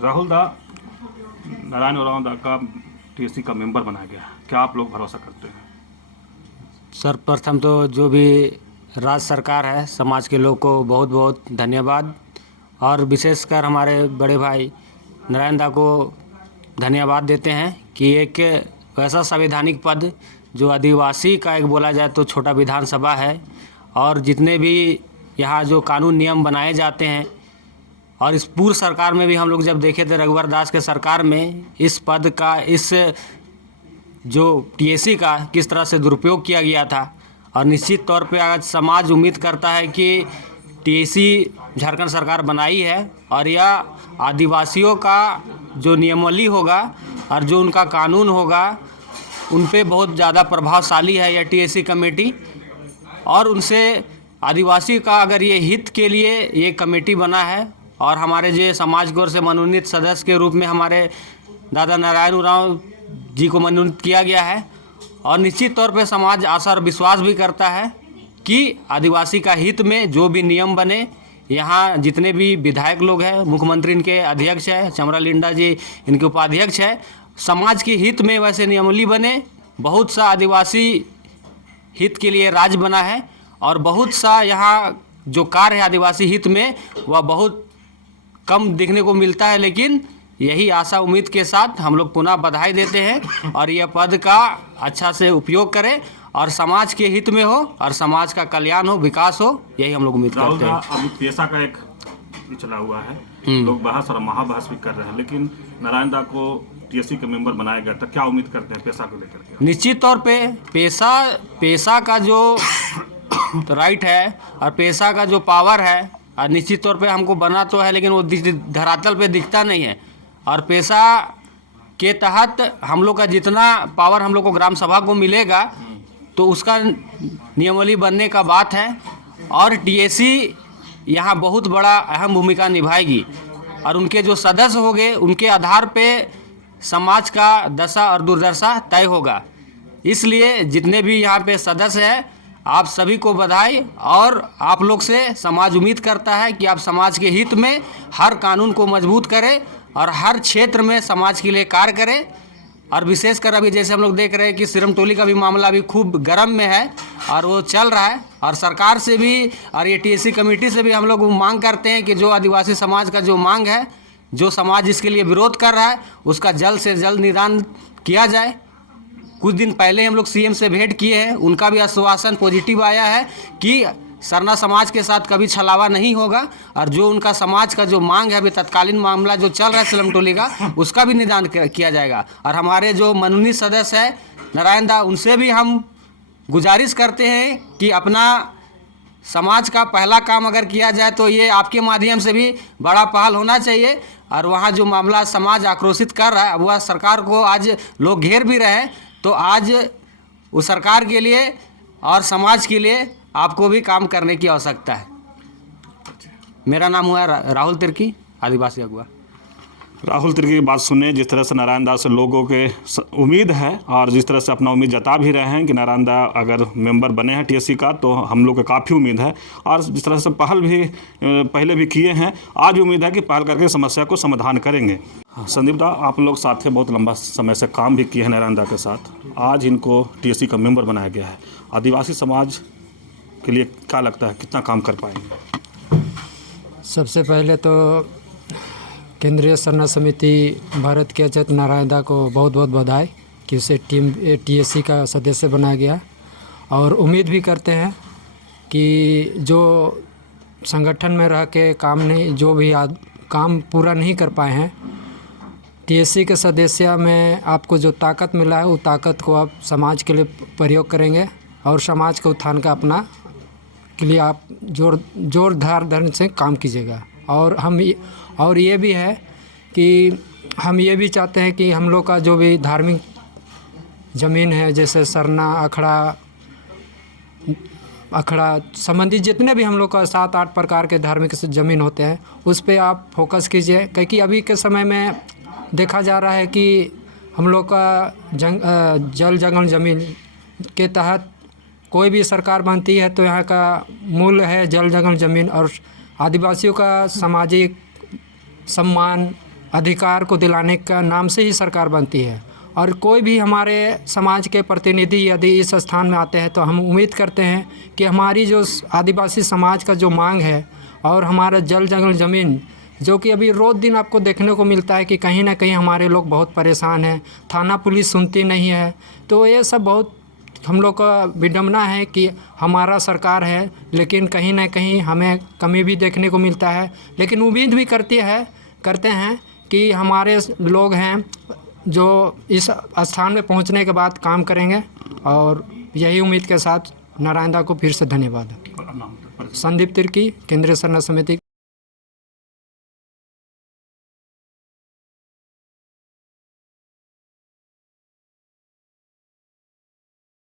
राहुल दा नारायण उरांव दा का टीएससी का मेंबर बनाया गया, क्या आप लोग भरोसा करते हैं? सर्वप्रथम तो जो भी राज्य सरकार है, समाज के लोग को बहुत बहुत धन्यवाद, और विशेषकर हमारे बड़े भाई नारायण दा को धन्यवाद देते हैं कि एक वैसा संवैधानिक पद जो आदिवासी का एक बोला जाए तो छोटा विधानसभा है, और जितने भी यहाँ जो कानून नियम बनाए जाते हैं, और इस पूर्व सरकार में भी हम लोग जब देखे थे रघुवर दास के सरकार में इस पद का, इस जो टीएससी का किस तरह से दुरुपयोग किया गया था। और निश्चित तौर पे आज समाज उम्मीद करता है कि टीएससी झारखंड सरकार बनाई है और यह आदिवासियों का जो नियमावली होगा और जो उनका कानून होगा उन पे बहुत ज़्यादा प्रभावशाली है यह टीएससी कमेटी, और उनसे आदिवासी का अगर ये हित के लिए ये कमेटी बना है, और हमारे जो समाज की ओर से मनोनीत सदस्य के रूप में हमारे दादा नारायण उरांव जी को मनोनीत किया गया है। और निश्चित तौर पे समाज आशा और विश्वास भी करता है कि आदिवासी का हित में जो भी नियम बने, यहाँ जितने भी विधायक लोग हैं, मुख्यमंत्री इनके अध्यक्ष है, चमरा लिंडा जी इनके उपाध्यक्ष है, समाज के हित में वैसे नियमावली बने। बहुत सा आदिवासी हित के लिए राज्य बना है, और बहुत सा यहाँ जो कार्य है आदिवासी हित में वह बहुत कम देखने को मिलता है, लेकिन यही आशा उम्मीद के साथ हम लोग पुनः बधाई देते हैं और यह पद का अच्छा से उपयोग करें और समाज के हित में हो और समाज का कल्याण हो, विकास हो, यही हम लोग उम्मीद करते हैं। अभी पेशा का एक चला हुआ है, लोग बहस और महाबहस भी कर रहे हैं, लेकिन नारायण दा को टीएससी के मेंबर बनाया गया, तो क्या उम्मीद करते हैं पेशा को लेकर के? निश्चित तौर पे पेशा का जो राइट है और पेशा का जो पावर है, और निश्चित तौर पे हमको बना तो है लेकिन वो धरातल पे दिखता नहीं है। और पेशा के तहत हम लोग का जितना पावर हम लोग को ग्राम सभा को मिलेगा तो उसका नियमावली बनने का बात है, और टीएससी यहाँ बहुत बड़ा अहम भूमिका निभाएगी, और उनके जो सदस्य होंगे उनके आधार पे समाज का दशा और दुर्दशा तय होगा। इसलिए जितने भी यहाँ पे सदस्य हैं, आप सभी को बधाई, और आप लोग से समाज उम्मीद करता है कि आप समाज के हित में हर कानून को मजबूत करें और हर क्षेत्र में समाज के लिए कार्य करें। और विशेषकर अभी जैसे हम लोग देख रहे हैं कि सिरम टोली का भी मामला अभी खूब गर्म में है और वो चल रहा है, और सरकार से भी और ये टीएससी कमेटी से भी हम लोग मांग करते हैं कि जो आदिवासी समाज का जो मांग है, जो समाज जिसके लिए विरोध कर रहा है, उसका जल्द से जल्द निदान किया जाए। कुछ दिन पहले हम लोग सीएम से भेंट किए हैं, उनका भी आश्वासन पॉजिटिव आया है कि सरना समाज के साथ कभी छलावा नहीं होगा, और जो उनका समाज का जो मांग है, अभी तत्कालीन मामला जो चल रहा है सिलम टोली का, उसका भी निदान किया जाएगा। और हमारे जो मनोनीत सदस्य है नारायण दा, उनसे भी हम गुजारिश करते हैं कि अपना समाज का पहला काम अगर किया जाए तो ये आपके माध्यम से भी बड़ा पहल होना चाहिए। और वहाँ जो मामला समाज आक्रोशित कर रहा है, वह सरकार को आज लोग घेर भी रहे हैं, तो आज उस सरकार के लिए और समाज के लिए आपको भी काम करने की आवश्यकता है। मेरा नाम हुआ राहुल तिर्की, आदिवासी अगुआ। राहुल तिर्की की बात सुने, जिस तरह से नारायण दा से लोगों के उम्मीद है और जिस तरह से अपना उम्मीद जता भी रहे हैं कि नारायण दा अगर मेंबर बने हैं टीएससी का, तो हम लोग को काफ़ी उम्मीद है। और जिस तरह से पहल भी पहले भी किए हैं, आज उम्मीद है कि पहल करके समस्या को समाधान करेंगे। संदीप दा, आप लोग साथ में बहुत लंबा समय से काम भी किए हैं नारायण दा के साथ, आज इनको टीएससी का मेंबर बनाया गया है, आदिवासी समाज के लिए क्या लगता है कितना काम कर पाएंगे? सबसे पहले तो केंद्रीय सरना समिति भारत के अध्यक्ष नारायण दा को बहुत बहुत बधाई कि उसे टीएससी का सदस्य बनाया गया, और उम्मीद भी करते हैं कि जो संगठन में रह के जो भी काम पूरा नहीं कर पाए हैं, टीएससी के सदस्य में आपको जो ताकत मिला है, वो ताकत को आप समाज के लिए प्रयोग करेंगे और समाज के उत्थान का अपना के लिए आप जोरदार ढंग से काम कीजिएगा। और ये भी है कि हम ये भी चाहते हैं कि हम लोग का जो भी धार्मिक ज़मीन है, जैसे सरना अखड़ा संबंधी जितने भी हम लोग का 7-8 प्रकार के धार्मिक ज़मीन होते हैं, उस पे आप फोकस कीजिए, क्योंकि अभी के समय में देखा जा रहा है कि हम लोग का जल जंगल ज़मीन के तहत कोई भी सरकार बनती है तो यहाँ का मूल है जल जंगल ज़मीन, और आदिवासियों का सामाजिक सम्मान अधिकार को दिलाने का नाम से ही सरकार बनती है। और कोई भी हमारे समाज के प्रतिनिधि यदि इस स्थान में आते हैं तो हम उम्मीद करते हैं कि हमारी जो आदिवासी समाज का जो मांग है और हमारा जल जंगल ज़मीन, जो कि अभी रोज़ दिन आपको देखने को मिलता है कि कहीं ना कहीं हमारे लोग बहुत परेशान हैं, थाना पुलिस सुनती नहीं है। तो ये सब बहुत हम लोग का विडंबना है कि हमारा सरकार है लेकिन कहीं ना कहीं हमें कमी भी देखने को मिलता है। लेकिन उम्मीद भी करते हैं कि हमारे लोग हैं जो इस स्थान में पहुंचने के बाद काम करेंगे। और यही उम्मीद के साथ नारायण दा को फिर से धन्यवाद। संदीप तिर्की, केंद्रीय सरना समिति।